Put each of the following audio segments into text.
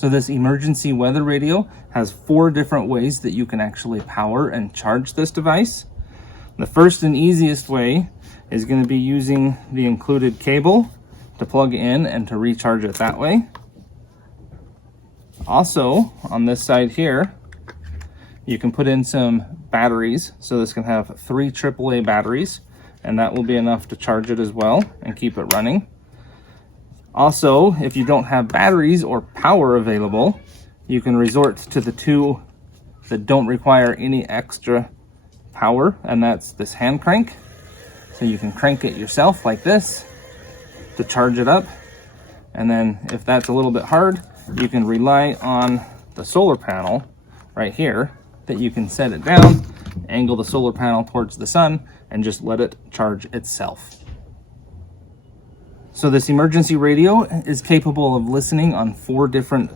So this emergency weather radio has 4 different ways that you can actually power and charge this device. The first and easiest way is going to be using the included cable to plug in and to recharge it that way. Also, on this side here, you can put in some batteries. So this can have 3 AAA batteries, and that will be enough to charge it as well and keep it running. Also, if you don't have batteries or power available, you can resort to the 2 that don't require any extra power, and that's this hand crank. So you can crank it yourself like this to charge it up. And then if that's a little bit hard, you can rely on the solar panel right here that you can set it down, angle the solar panel towards the sun, and just let it charge itself. So this emergency radio is capable of listening on 4 different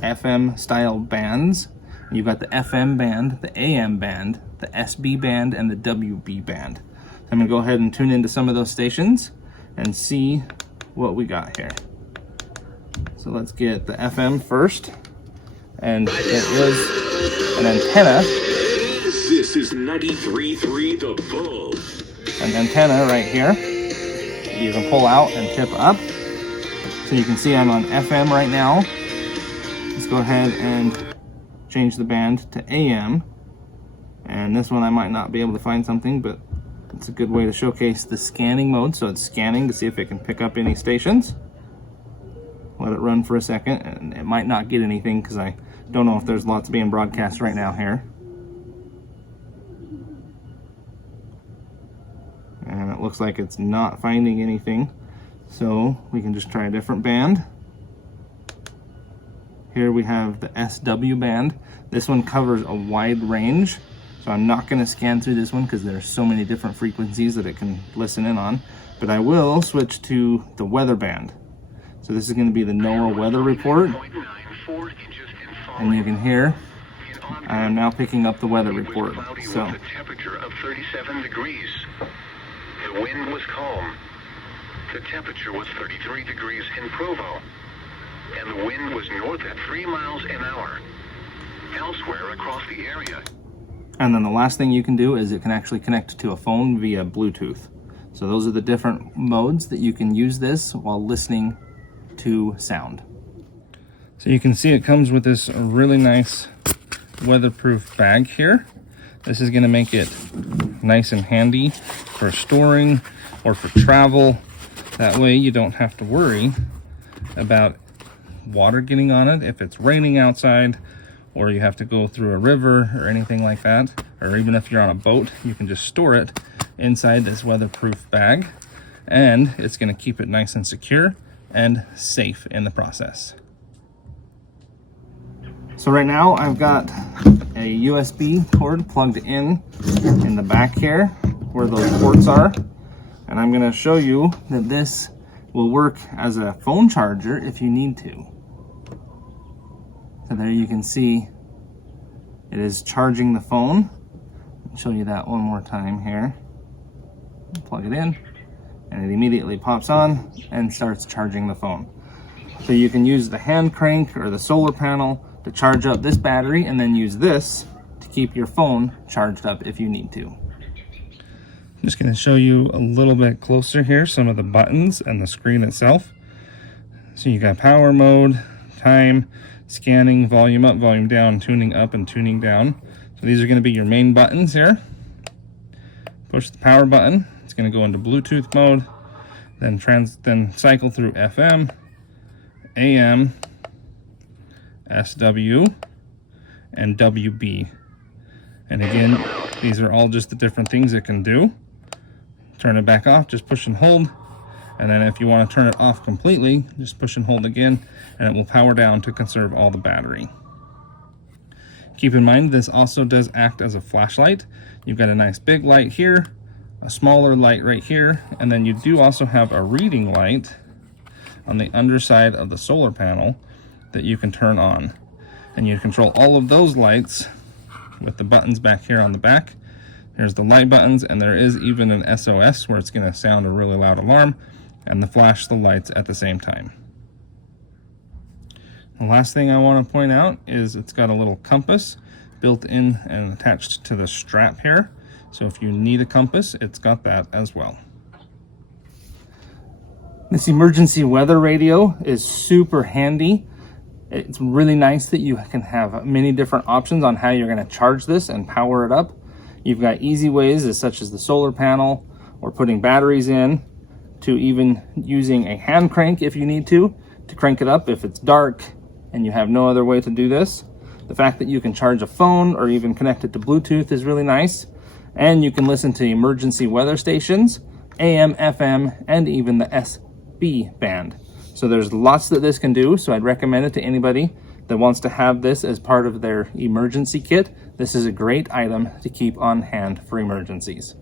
FM style bands. You've got the FM band, the AM band, the SB band, and the WB band. I'm gonna go ahead and tune into some of those stations and see what we got here. So let's get the FM first. And it is an antenna. This is 93.3 The Bull. An antenna right here. You can pull out and tip up. So you can see I'm on FM right now. Let's go ahead and change the band to AM. And this one I might not be able to find something, but it's a good way to showcase the scanning mode. So it's scanning to see if it can pick up any stations. Let it run for a second, and it might not get anything because I don't know if there's lots being broadcast right now here. And it looks like it's not finding anything. So we can just try a different band. Here we have the SW band. This one covers a wide range. So I'm not going to scan through this one because there's so many different frequencies that it can listen in on. But I will switch to the weather band. So this is going to be the NOAA weather report. And you can hear I am now picking up the weather report. So the temperature of 37 degrees. The wind was calm. The temperature was 33 degrees in Provo. And the wind was north at 3 miles an hour. Elsewhere across the area. And then the last thing you can do is it can actually connect to a phone via Bluetooth. So those are the different modes that you can use this while listening to sound. So you can see it comes with this really nice weatherproof bag here. This is going to make it nice and handy for storing or for travel. That way you don't have to worry about water getting on it if it's raining outside, or you have to go through a river or anything like that, or even if you're on a boat, you can just store it inside this weatherproof bag, and it's going to keep it nice and secure and safe in the process. So right now I've got a USB cord plugged in the back here where those ports are, and I'm going to show you that this will work as a phone charger if you need to. So there you can see it is charging the phone. I'll show you that one more time here. Plug it in and it immediately pops on and starts charging the phone. So you can use the hand crank or the solar panel to charge up this battery and then use this to keep your phone charged up if you need to. I'm just going to show you a little bit closer here some of the buttons and the screen itself. So you got power mode, time, scanning, volume up, volume down, tuning up and tuning down. So these are going to be your main buttons here. Push the power button, it's going to go into Bluetooth mode, then cycle through FM, AM, SW, and WB. And again, these are all just the different things it can do. Turn it back off, just push and hold. And then if you want to turn it off completely, just push and hold again, and it will power down to conserve all the battery. Keep in mind, this also does act as a flashlight. You've got a nice big light here, a smaller light right here, and then you do also have a reading light on the underside of the solar panel that you can turn on. And you control all of those lights with the buttons back here on the back. There's the light buttons, and there is even an SOS where it's going to sound a really loud alarm and flash the lights at the same time. The last thing I want to point out is it's got a little compass built in and attached to the strap here. So if you need a compass, it's got that as well. This emergency weather radio is super handy. It's really nice that you can have many different options on how you're going to charge this and power it up. You've got easy ways such as the solar panel or putting batteries in, to even using a hand crank if you need to crank it up if it's dark and you have no other way to do this. The fact that you can charge a phone or even connect it to Bluetooth is really nice. And you can listen to emergency weather stations, AM, FM, and even the SB band. So there's lots that this can do, so I'd recommend it to anybody that wants to have this as part of their emergency kit. This is a great item to keep on hand for emergencies.